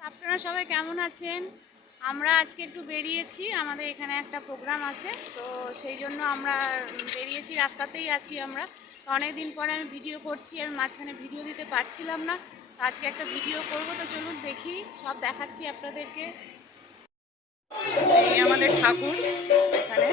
আপনারা সবাই কেমন আছেন? আমরা আজকে একটু বেরিয়েছি, আমাদের এখানে একটা প্রোগ্রাম আছে, তো সেই জন্য আমরা বেরিয়েছি, রাস্তাতেই আছি আমরা। তো অনেকদিন পরে আমি ভিডিও করছি, আমি মাঝখানে ভিডিও দিতে পারছিলাম না, আজকে একটা ভিডিও করব। তো চলুন দেখি, সব দেখাচ্ছি আপনাদেরকে। এই আমাদের ঠাকুর এখানে।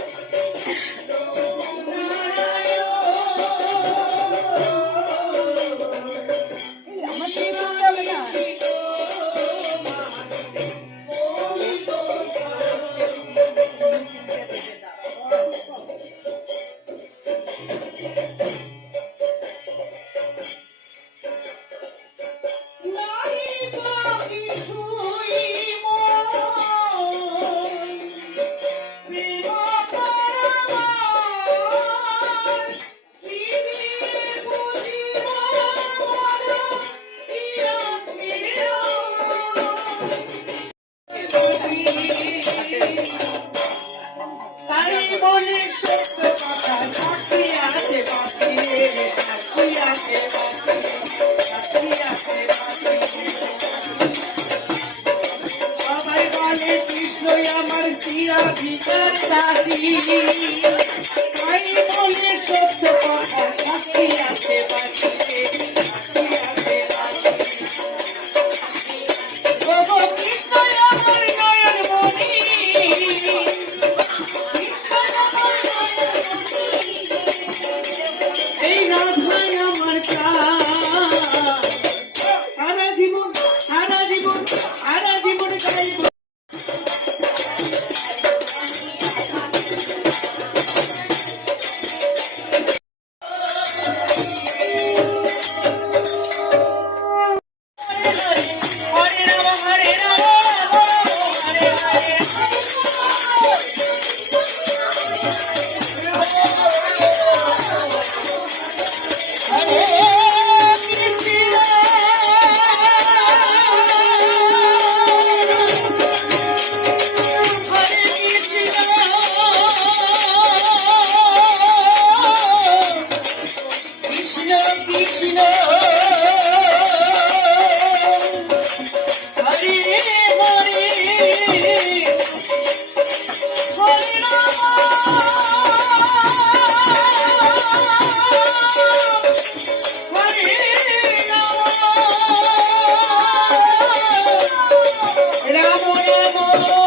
সবাই বলে কৃষ্ণই আমার চিরাধিকার চাষি, তাই বলে সত্য কথা সাক্ষী আছে বাঁচিতে, সাক্ষী আছে কৃষ্ণই আমার নয়ন মণি, এই রাধাই আমার প্রাণ। সারা জীবন গাইব। হরে রাম হরে রাম হরে হরে Ramo